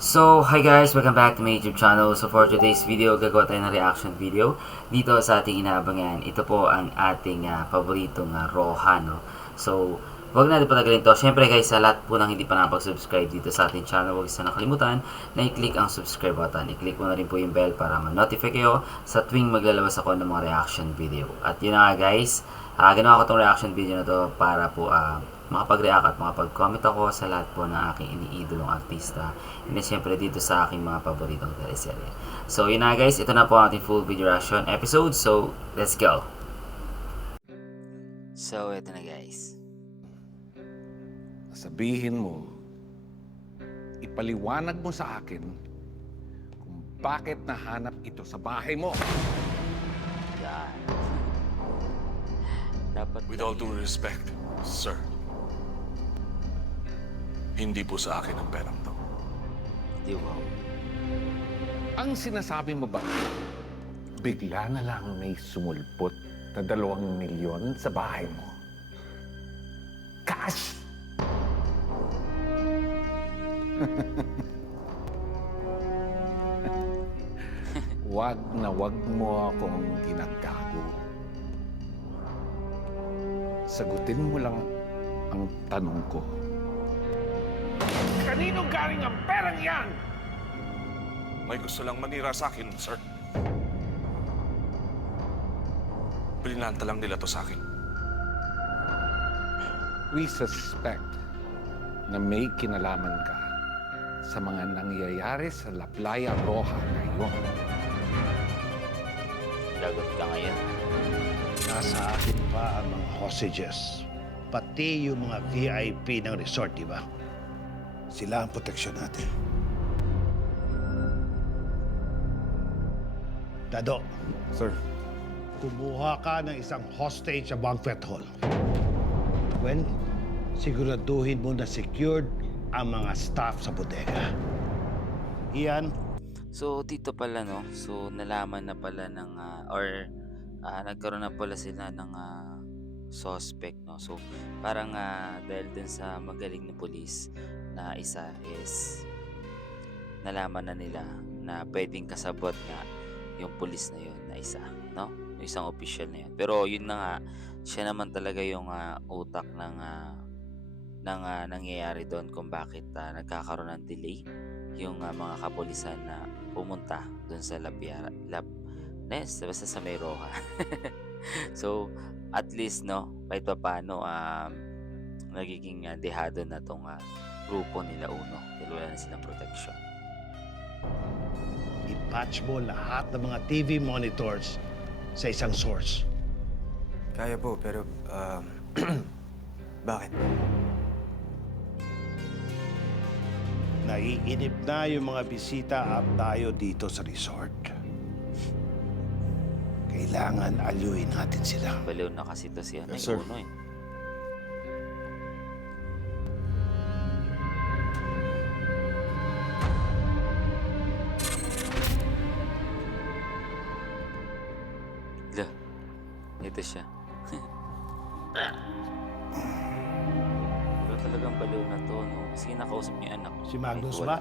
So, hi guys! Welcome back to my YouTube channel. So, for today's video, gagawa tayo ng reaction video dito sa ating inaabangan. Ito po ang ating paboritong Roha, no? So, wag natin patagalin to. Siyempre guys, sa lahat po ng hindi pa nakapag-subscribe dito sa ating channel, huwag sa nakalimutan na i-click ang subscribe button. I-click mo na rin po yung bell para ma-notify kayo sa tuwing maglalabas ako ng mga reaction video. At yun na nga guys, ginawa ko itong reaction video na to para po makapag-react at makapag-comment ako sa lahat po ng aking iniidolong artista. And then, syempre dito sa aking mga paboritong teleserye. So, yun na guys. Ito na po ang ating full video reaction episode. So, let's go! So, ito na guys. Sabihin mo, ipaliwanag mo sa akin kung bakit nahanap ito sa bahay mo. Yan. Dapat With all due respect, sir, hindi po sa akin ang perang to. Di wow. Ang sinasabi mo ba, bigla na lang may sumulpot na 2 milyon sa bahay mo? Cash! Wag na wag mo akong ginagago. Sagutin mo lang ang tanong ko. Kanino galing ang perang yan? May gusto lang manira sa akin, sir. Binanta lang nila to sa akin. We suspect na may kinalaman ka sa mga nangyayari sa La Playa Roja ngayon. Lagot ka ngayon. Nasa atin pa ang mga hostages. Pati yung mga VIP ng resort, di ba? Sila ang proteksyon natin. Dado, Sir, kumuha ka ng isang hostage sa banquet hall. When, siguraduhin mo na secured ang mga staff sa bodega. Iyan, So, dito pala, no? So, nalaman na pala ng, nagkaroon na pala sila ng suspect, no? So, parang dahil dun sa magaling na pulis na isa is nalaman na nila na pwedeng kasabot nga yung pulis na yun na isa, no? Yung isang official na yun. Pero yun na nga, siya naman talaga yung utak ng nangyayari doon kung bakit nagkakaroon ng delay yung mga kapulisan na pumunta doon sa basta sa May Roja. So, at least, no, kahit pa paano, nagiging dehado na tong grupo nila Uno dahil wala na silang protection. i-patch mo lahat ng mga TV monitors sa isang source. Kaya po, pero bakit? Naiinip na yung mga bisita at tayo dito sa resort. Kailangan alyuin natin sila. Baliw na kasi to si Yes, sir. Uno eh. Lah, ito siya. Pero talagang baliw na to, no? Sige, nakausap niyo yung anak ko. Si Magnus Ay, ba?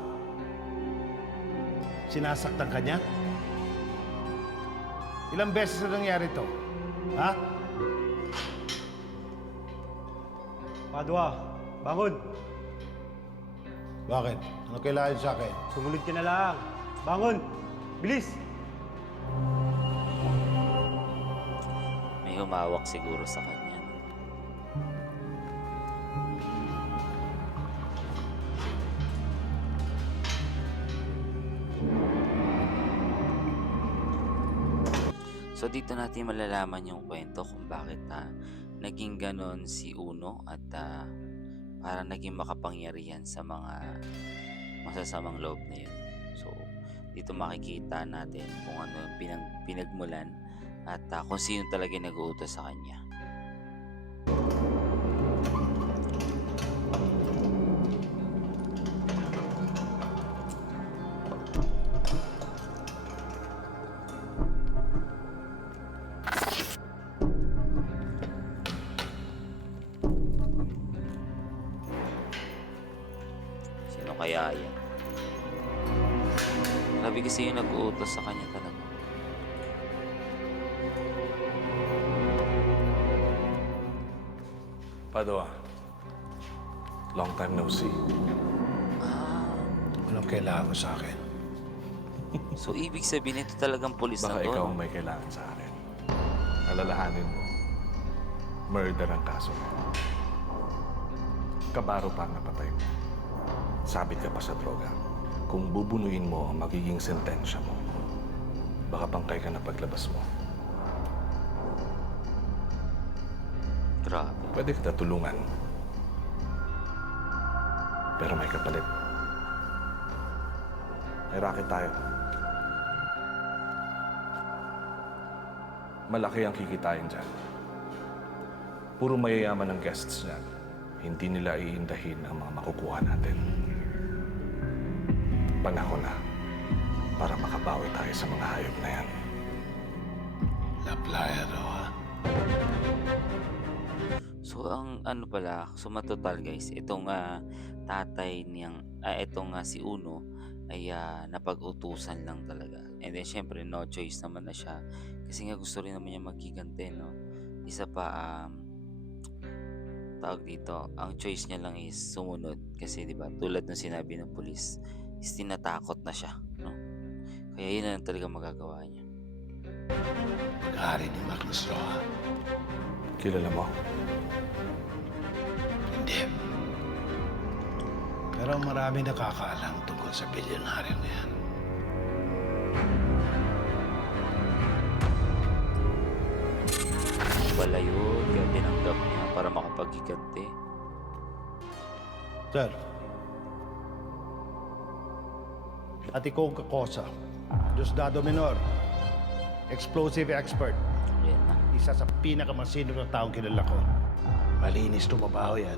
Sinasaktan ka niya? Ilang beses na nangyari to? Ha? Padua, bangon! Bakit? Ano kailangan sa akin? Sumunod ka na lang. Bangon! Bilis! May humawak siguro sa kanya. So dito natin malalaman yung kwento kung bakit naging ganon si Uno at para naging makapangyarihan sa mga masasamang loob na yun. So dito makikita natin kung ano yung pinagmulan at kung sino talaga nag-uutos sa kanya. Sino kaya yan? Grabe kasi yung nag-uutos sa kanya talaga. Padua, long time no see. Anong kailangan mo sa akin? So, ibig sabihin ito talagang pulis na Baka to. ikaw no? ang may kailangan sa akin. Alalahanin mo, murder ang kaso mo. Kabaro pa ang napatay mo. Sabit ka pa sa droga. Kung bubunuin mo ang magiging sentensya mo, baka pangkay ka na paglabas mo. Grabe. Pwede kita tulungan. Pero may kapalit. May racket tayo. Malaki ang kikitain dyan. Puro mayayaman ang guests dyan. Hindi nila iindahin ang mga makukuha natin. Panahon na para makabawi tayo sa mga hayop na yan. La Playa daw, ha? So, ang ano pala, sumatotal guys, itong tatay niyang, itong si Uno, ay napag-utusan lang talaga. And then, syempre, no choice naman na siya. Kasi nga gusto rin naman niya magigante, no? Isa pa, tawag dito, ang choice niya lang is sumunod. Kasi, di ba, tulad ng sinabi ng pulis, is tinatakot na siya, no? Kaya yun na lang talaga magagawa niya. Pag-hari ni Magnus Roa. Kilala mo? Hindi. Pero marami nakakaalam tungkol sa bilyonaryo na yan. Wala yun, kaya tinanggap niya para makapagigante. Sir. Ati Kong Kakosa. Diosdado Menor. Explosive expert. Ayan na. Isa sa pinakamasinop na taong kilala ko. Malinis tumabaho yan.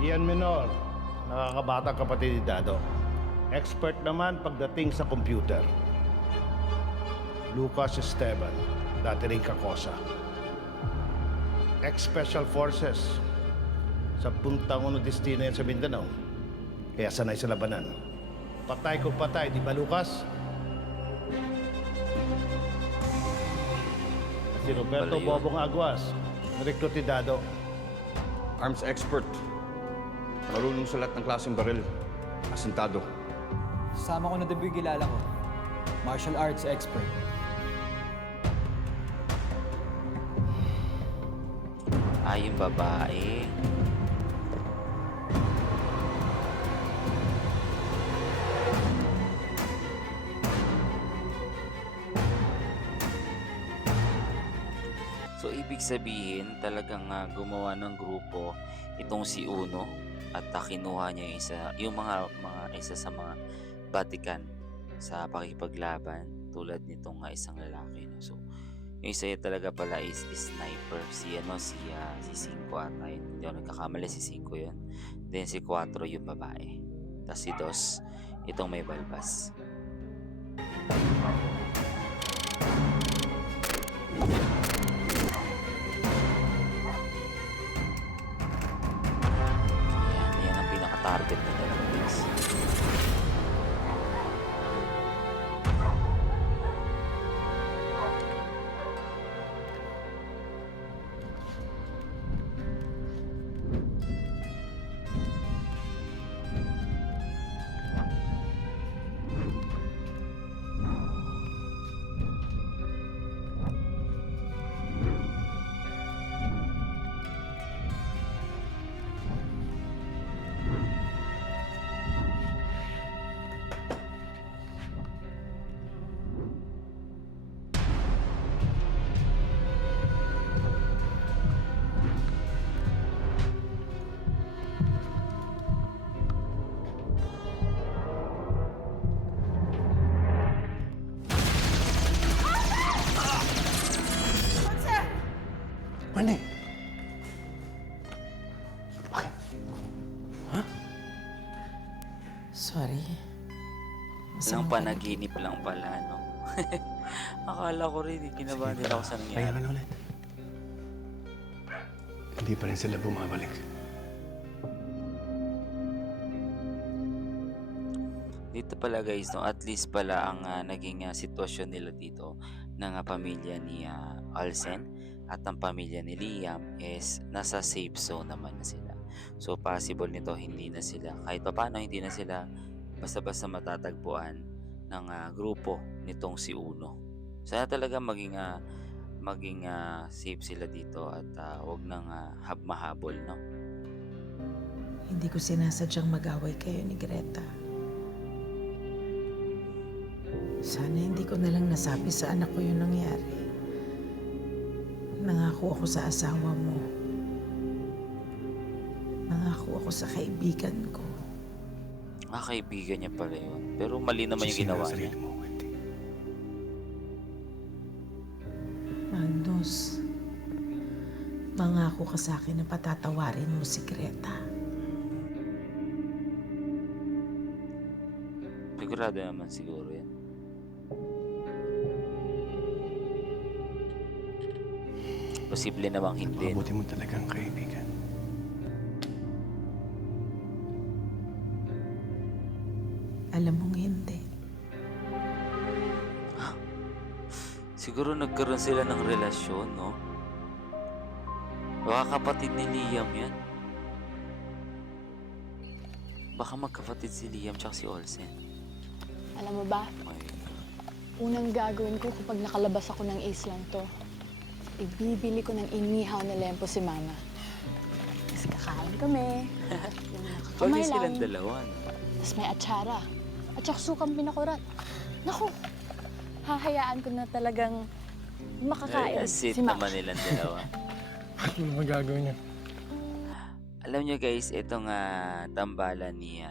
Ian Menor. Nakakabatang kapatid ni Dado. Expert naman pagdating sa computer. Lucas Esteban. Dati rin Kakosa. Ex-Special Forces. Sa puntang uno destino yan sa Mindanao. Kaya sanay sa labanan. Patay kung patay, di ba Lucas? Si Roberto Pala yun. Bobong Aguas. Recruit ni Dado. Arms expert. Marunong sa lahat ng klaseng baril. Asentado. Sama ko na debut kilala ko. Martial arts expert. Yung babae. So, ibig sabihin, talagang gumawa ng grupo itong si Uno at kinuha niya yung isa sa mga Vatican sa pakikipaglaban tulad nitong isang lalaki. No? So, yung isa talaga pala is sniper. Si Cinco ata yun. Hindi ako nagkakamali, si Cinco yun. Then si Cuatro yung babae. Tapos si Dos, itong may balbas. Yan ang pinaka-target na talaga guys. Mani! Sorry. Isang panaginip lang pala, no? Akala ko rin, kinabahan din ako sa nangyari. Kaya ka na ulit. Hindi pa rin sila bumabalik. Dito pala guys, no, at least pala ang naging sitwasyon nila dito ng pamilya ni Olsen at ang pamilya ni Liam is nasa safe zone naman na sila. So possible nito hindi na sila, kahit pa paano hindi na sila basta-basta matatagpuan ng grupo nitong si Uno. Sana talaga maging safe sila dito at wag nang mahabol, no? Hindi ko sinasadyang mag-away kayo ni Greta. Sana hindi ko nalang nasabi sa anak ko yung nangyari. Nangako ako sa asawa mo. Nangako ako sa kaibigan ko. Kaibigan niya pala yun. Pero mali naman yung ginawa niya. Magnus, mangako ka sa akin na patatawarin mo si Greta. Sigurado naman siguro yan. Posible namang hindi. Mabuti mo talagang kaibigan. Alam mong hindi. Siguro nagkaroon sila ng relasyon, no? Baka kapatid ni Liam yan. Baka magkapatid si Liam tsaka si Olsen. Alam mo ba, Ay, unang gagawin ko kapag nakalabas ako ng islang to, ibibili ko ng inihaw na lempo si Mama. Tapos kakain kami. Yung nakakamay pwede lang. silang dalawa, no? Tapos may atsara. At saka sukang pinakurat. Naku, hahayaan ko na talagang makakain Sit si Mama. naman nilang dalawa. Ano naman gagawin niya? Alam nyo guys, itong tambalan ni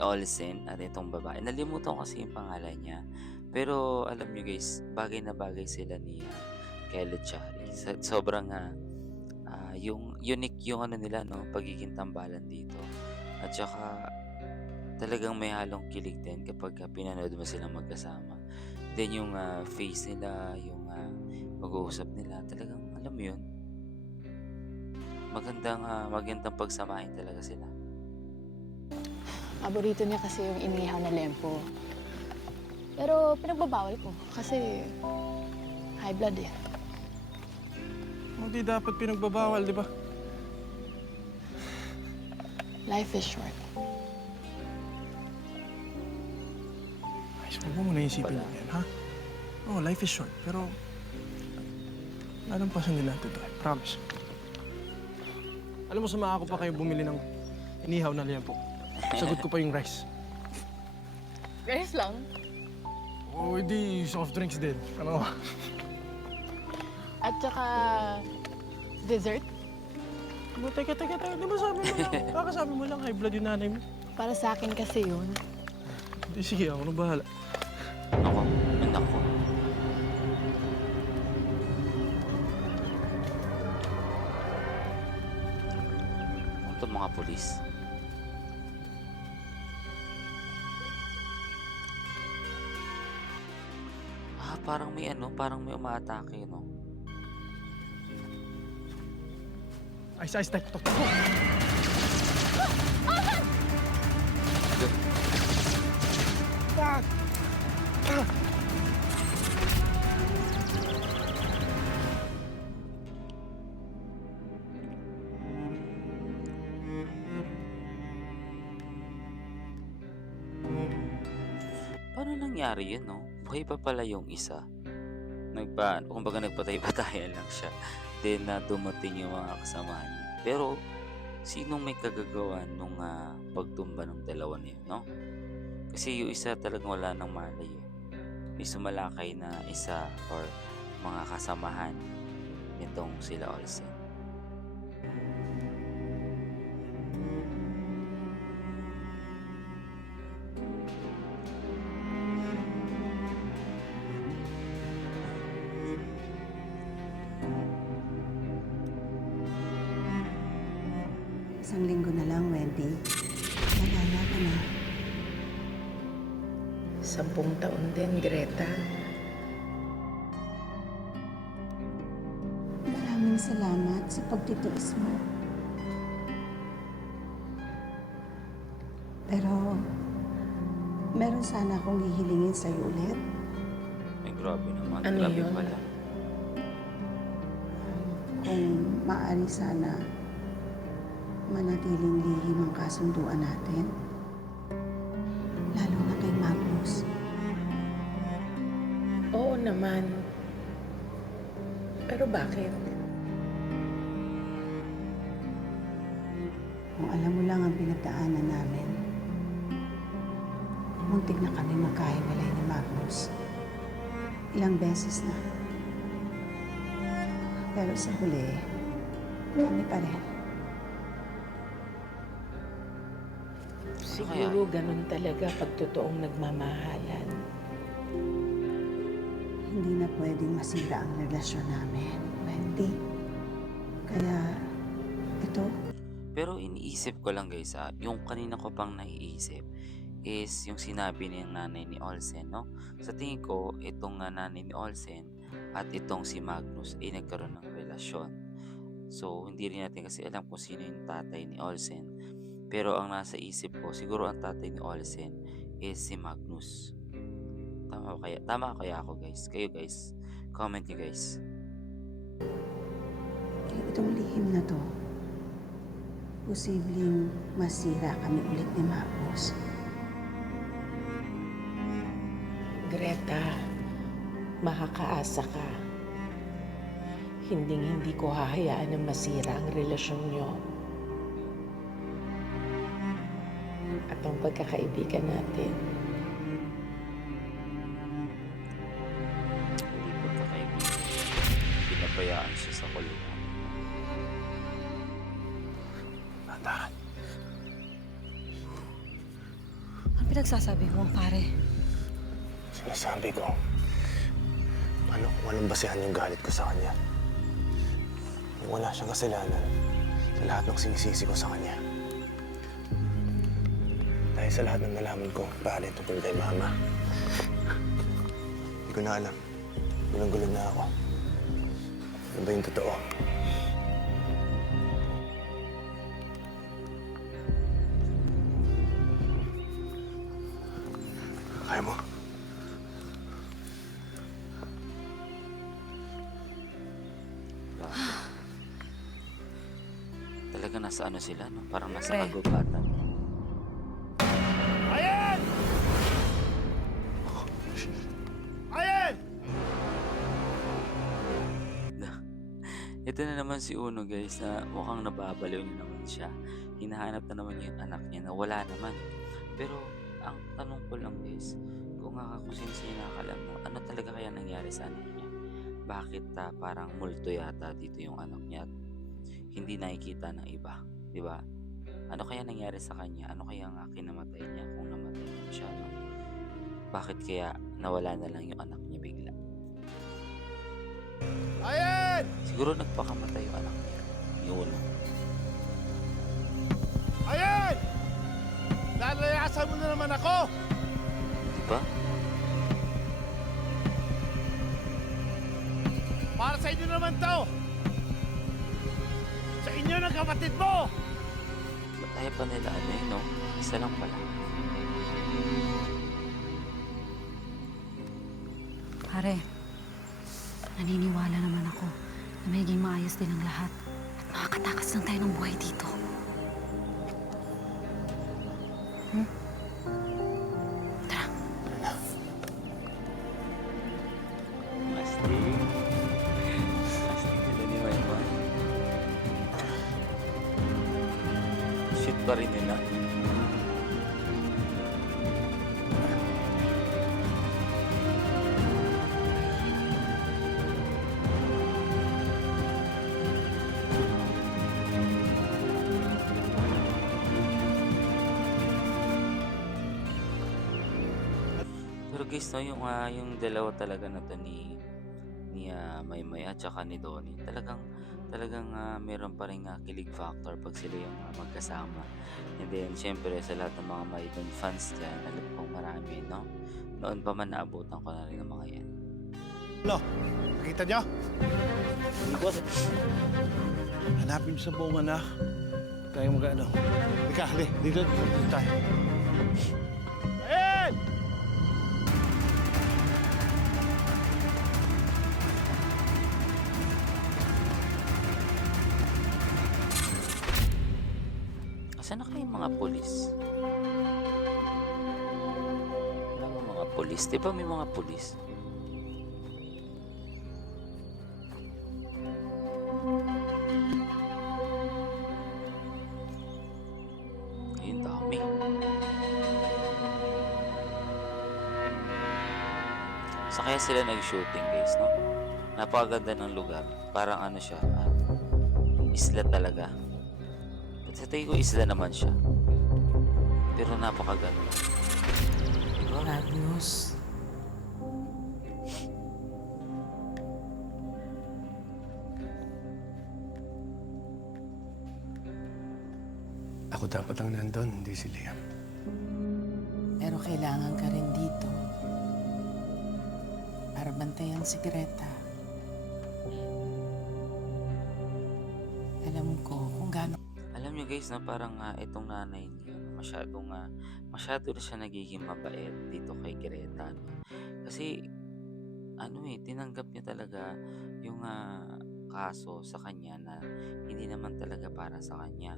Olsen at itong babae. Nalimutan ko kasi yung pangalan niya. Pero alam nyo guys, bagay na bagay sila ni Kelly Chari. Sobrang yung unique yung ano nila, no, pagiging tambalan dito. At saka talagang may halong kilig din kapag pinanood mo silang magkasama. Then yung face nila, yung mag-uusap nila, talagang alam mo yun. Magandang pagsamahin talaga sila. Paborito niya kasi yung inihaw na lempo. Pero pinagbabawal ko kasi high blood eh. Hindi dapat pinagbabawal, di ba? Life is short. Ay, huwag mo muna isipin mo yan, ha? Oh, life is short, pero lalampasan din natin ito, promise. Alam mo, sumaka ko pa kayo bumili ng inihaw na liempo. Sagot ko pa yung rice. Rice lang? O, hindi soft drinks din. Ano? At saka dessert? Teka. Di ba sabi mo lang? Kakasabi mo lang, high blood yung nanay mo. Para sa akin kasi yun. Di, sige, ako na bahala. Nako. Ito mga pulis. Parang may umaatake, no? Ice, takbo. Paano nangyari yun, no? Buhay pa pala yung isa. Kumbaga nagpatay-patayan lang siya. Then dumating yung mga kasamahan niya. Pero sinong may kagagawan nung pagtumba ng dalawa na yun, no? Kasi yung isa talagang wala nang malay eh. May sumalakay na isa or mga kasamahan nitong sila Olsen. Isang linggo na lang, Wendy. Nalala ka na. 10 taon din, Greta. Maraming salamat sa pagtitiis mo. Pero Meron sana akong hihilingin sa'yo ulit. Ay, grabe naman. Ano grabe yun? pala. Kung maaari sana manatiling lihim ang kasunduan natin. Lalo na kay Magnus. Oo naman. Pero bakit? Kung alam mo lang ang pinagdaanan namin, muntik na kami magkahiwalay ni Magnus. Ilang beses na. Pero sa huli, kami pa rin. Siguro ganun talaga pag totoong nagmamahalan. Hindi na pwedeng masira ang relasyon namin, Wendy. Kaya, ito, Pero iniisip ko lang guys yung kanina ko pang naiisip is yung sinabi ng nanay ni Olsen, no? Sa tingin ko, itong nanay ni Olsen at itong si Magnus ay nagkaroon ng relasyon. So, hindi rin natin kasi alam kung sino yung tatay ni Olsen. Pero ang nasa isip ko, siguro ang tatay ni Olsen is si Magnus. Tama kaya ako guys? Kayo guys, comment nyo guys. itong lihim na to, posibleng masira kami ulit ni Magnus. Greta, makakaasa ka. Hinding-hindi ko hahayaan na masira ang relasyon niyo. At ang pagkakaibigan natin. Hindi pagkakaibigan. Pinabayaan siya sa kulungan. Tandaan. Ano pinagsasabi mo, pare? Sinasabi ko, ano kung anong basehan yung galit ko sa kanya? Yung wala siyang kasalanan sa lahat ng sinisisi ko sa kanya. Dahil sa lahat ng nalaman ko, pare, tungkol kay Mama. Hindi ko na alam. Gulang-gulo na ako. Ano ba yung totoo? Kaya mo? Talaga nasa ano sila, no? Parang nasa kagubatan. Ayan! Ayan! Ito na naman si Uno guys na mukhang nababaliw na naman siya. Hinahanap na naman yung anak niya na wala naman. Pero ang tanong ko lang guys, kung sino nakakalam mo, ano talaga kaya nangyari sa anak niya? Bakit parang multo yata dito yung anak niya at hindi nakikita ng iba, di ba? Ano kaya nangyari sa kanya? Ano kaya nga kinamatay niya kung namatay na siya, no? Bakit kaya nawala na lang yung anak niya bigla? Ayan! Siguro nagpakamatay yung anak niya. Yun. Ayan! Lalayasan mo na naman ako! Di ba? Para sa inyo naman to! Sa inyo ng kapatid mo! Ba't ayaw pa nila ano yun, no? Isa lang pala. Pare, naniniwala naman ako na magiging maayos din ang lahat at makakatakas lang tayo ng buhay dito. Tara. Astig. Astig nila ni Mayman. Shoot pa rin nila. Pero guys, no, yung dalawa talaga na to ni Maymay at saka ni Donnie, talagang meron pa rin kilig factor pag sila yung magkasama. And then, syempre, sa lahat ng mga Maydon fans dyan, alam kong marami, no? Noon pa man naabutan ko na rin ng mga yan. No, nakita niyo? Hanapin sa buong anak. Tayo mag-ano. Teka, hali. Dito tayo. Ayan! Saan na kayo yung mga pulis? Wala ba mga pulis? Di ba may mga pulis? Ayun, dami. Sa kaya sila nag-shooting, guys, no? Napakaganda ng lugar. Parang ano siya, isla talaga. At sa tingin ko isla naman siya. Pero napakaganda. Diba? Magnus, Ako dapat ang nandun, hindi si Liam. pero kailangan ka rin dito para bantayan si Greta. Alam ko kung gaano Alam nyo guys na parang itong nanay niya masyado na siya nagiging mabait dito kay Greta, no? Kasi tinanggap niya talaga yung kaso sa kanya na hindi naman talaga para sa kanya.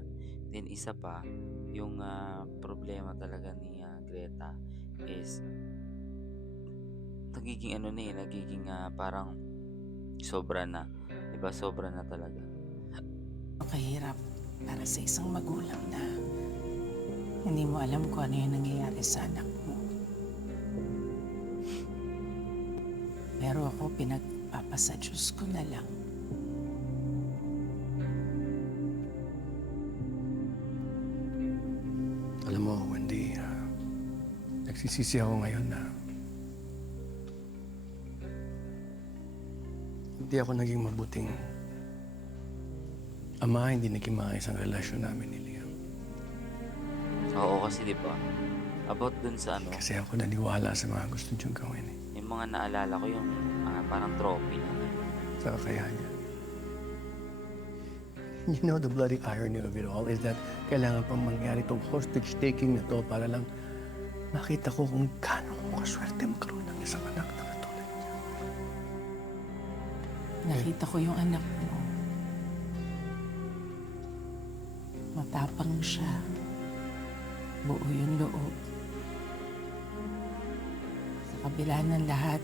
Then isa pa, yung problema talaga ni Greta is nagiging parang sobra na. Diba? Sobra na talaga. kahirap para sa isang magulang na hindi mo alam kung ano yung nangyayari sa anak mo. Pero ako pinagpapasa Diyos ko na lang. Alam mo, Wendy, nagsisisi ako ngayon na hindi ako naging mabuting ama, hindi naging maayos ang relasyon namin ni Liam. Oo, kasi di ba? About dun sa Kasi ako naniwala sa mga gusto niyong gawin eh. yung mga naalala ko yung parang trophy niya. Sa kakayahan niya. You know, the bloody irony of it all is that kailangan pang mangyari itong hostage-taking na to para lang makita ko kung gaano ko kaswerte magkaroon ng isang anak na katulad niya. Nakita ko yung anak mo. Matapang siya. Buo yung loob. Sa kabila ng lahat,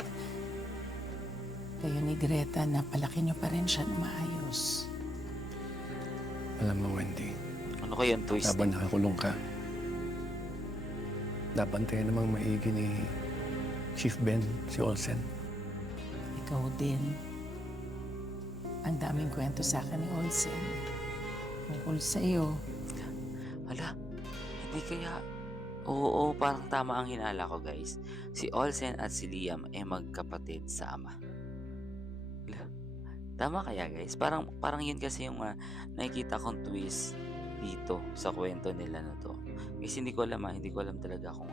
kayo ni Greta, napalaki niyo pa rin siya ng maayos. Alam mo, Wendy, Ano kaya yung twist? habang nakakulong ka, napantayan namang maigi ni Chief Ben, si Olsen. Ikaw din. Ang daming kwento sa akin ni Olsen. Tungkol sa'yo. Hala, hindi kaya... Oo, parang tama ang hinala ko guys. Si Olsen at si Liam ay magkapatid sa ama. Hala, tama kaya guys? Parang yun kasi yung nakikita kong twist dito sa kwento nila na to. Kasi hindi ko alam talaga kung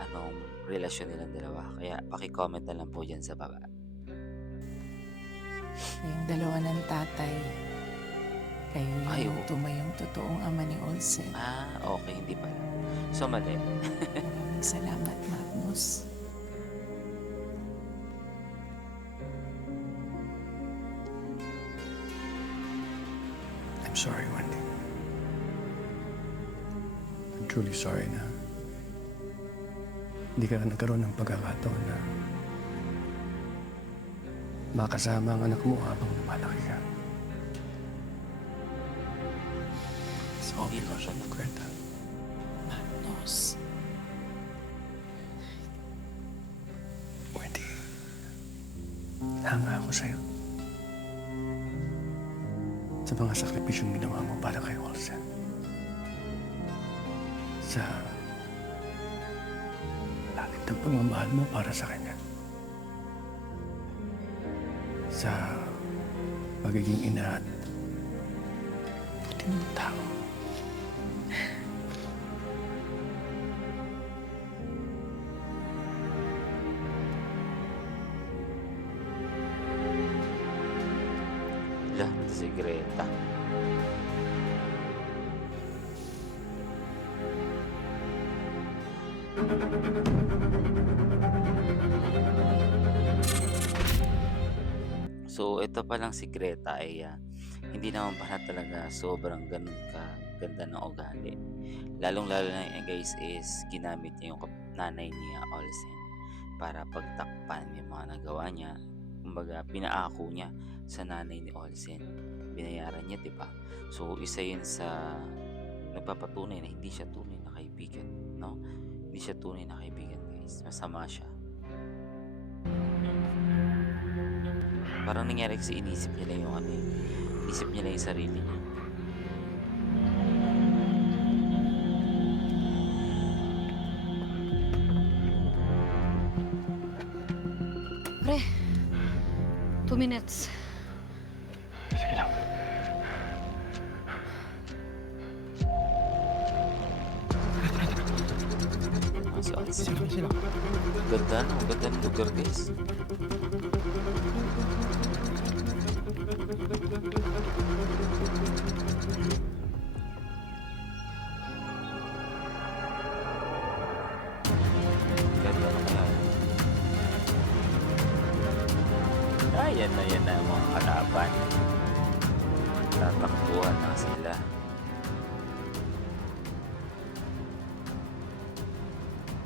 anong relasyon nilang dalawa. Kaya paki-comment na lang po dyan sa baba. Kayong dalawa ng tatay. Kayo Ay, yung oo. tumayong totoong ama ni Olsen. Okay, hindi pala. So, mali. Maraming salamat, Magnus. I'm sorry, Wendy. I'm truly sorry na hindi ka nagkaroon ng pagkakataon na makasama ang anak mo habang lumalaki ka. It's all because of Greta. Magnus. Wendy, hanga ako sa'yo. Sa mga sakripisyong ginawa mo para kay Olsen. Sa lalim ng pagmamahal mo para sa kanya. Sa pagiging ina at buti mong tao. Hala, si Greta. So, ito pa lang si Greta ay hindi naman pala talaga sobrang ganun kaganda ng ugali. Lalong-lalo na yan guys is ginamit niya yung nanay ni Olsen para pagtakpan yung mga nagawa niya. Kumbaga, pinaako niya sa nanay ni Olsen. Binayaran niya, di ba? So, isa yun sa nagpapatunay na hindi siya tunay na kaibigan, no? Hindi siya tunay na kaibigan, guys. Masama siya. Parang nangyari kasi inisip niya lang yung ano eh. Inisip niya lang yung sarili niya. Pre, 2 minutes. Sige lang. Si Olsen. Sino? Ganda, no? Ganda ng lugar, guys. Ganda na kaya. Yan na ang mga kalaban. Tatakbuhan na sila.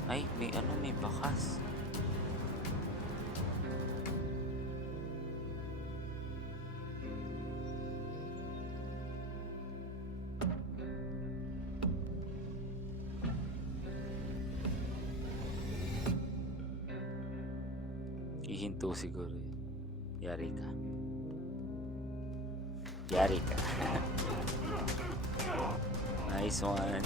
Ay, may bakas. Ihinto siguro yun. Yari ka. Yari ka. Nice one.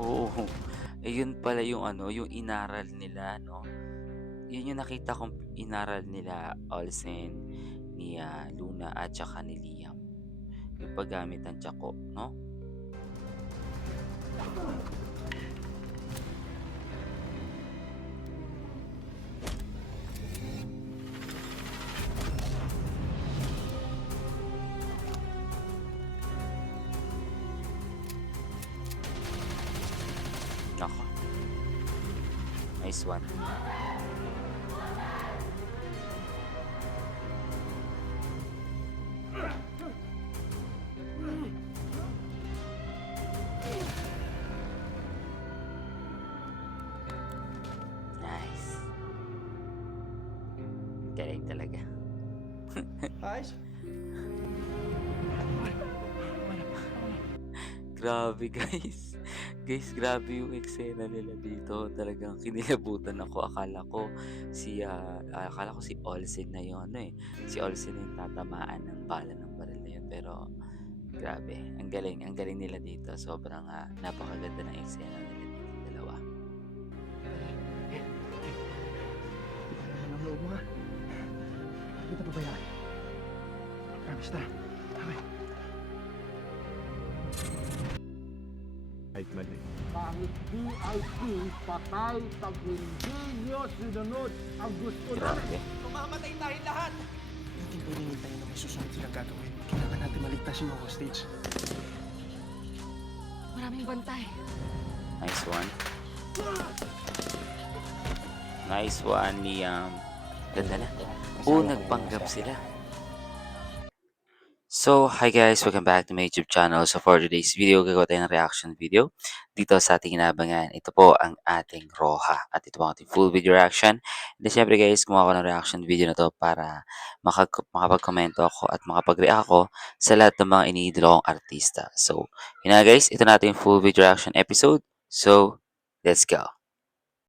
Oo. Yun pala yung ano, yung inaral nila, no? Yun yung nakita kong inaral nila Olsen, ni Luna at saka ni Liam. Yung paggamit ng tsako, no? Nako. Nice one. Nice. Galing talaga. Ayos. Grabe guys. Guys, grabe yung eksena nila dito. Talagang kinilabutan ako. Akala ko si Olsen na yun. Ano eh. Si Olsen na yung tatamaan ng bala ng baril na yun. Pero grabe. Ang galing nila dito. Sobrang napakaganda ng eksena nila dito. Dalawa. Ang loob mo nga. Hindi kita pabayaan. Promise na. Okay. Kahit mali. Kahit VIP, patay pag hindi nyo sinunod ang gusto Grabe. Mamamatay tayo lahat! Hindi pwedeng hintayin na may susunod silang gagawin. Kailangan natin maligtas yung mga hostage. Maraming bantay. Nice one. Nice one, Liam. Ganda na. Nagpanggap sila. So, hi guys! Welcome back to my YouTube channel. So, for today's video, gagawa tayo ng reaction video dito sa ating inabangan. Ito po ang ating Roja. At ito po ang ating full video reaction. And syempre guys, gumawa ko ng reaction video na to para makapag-komento ako at makapag-react ako sa lahat ng mga iniidolo kong artista. So, yun na guys, ito na ating full video reaction episode. So, let's go!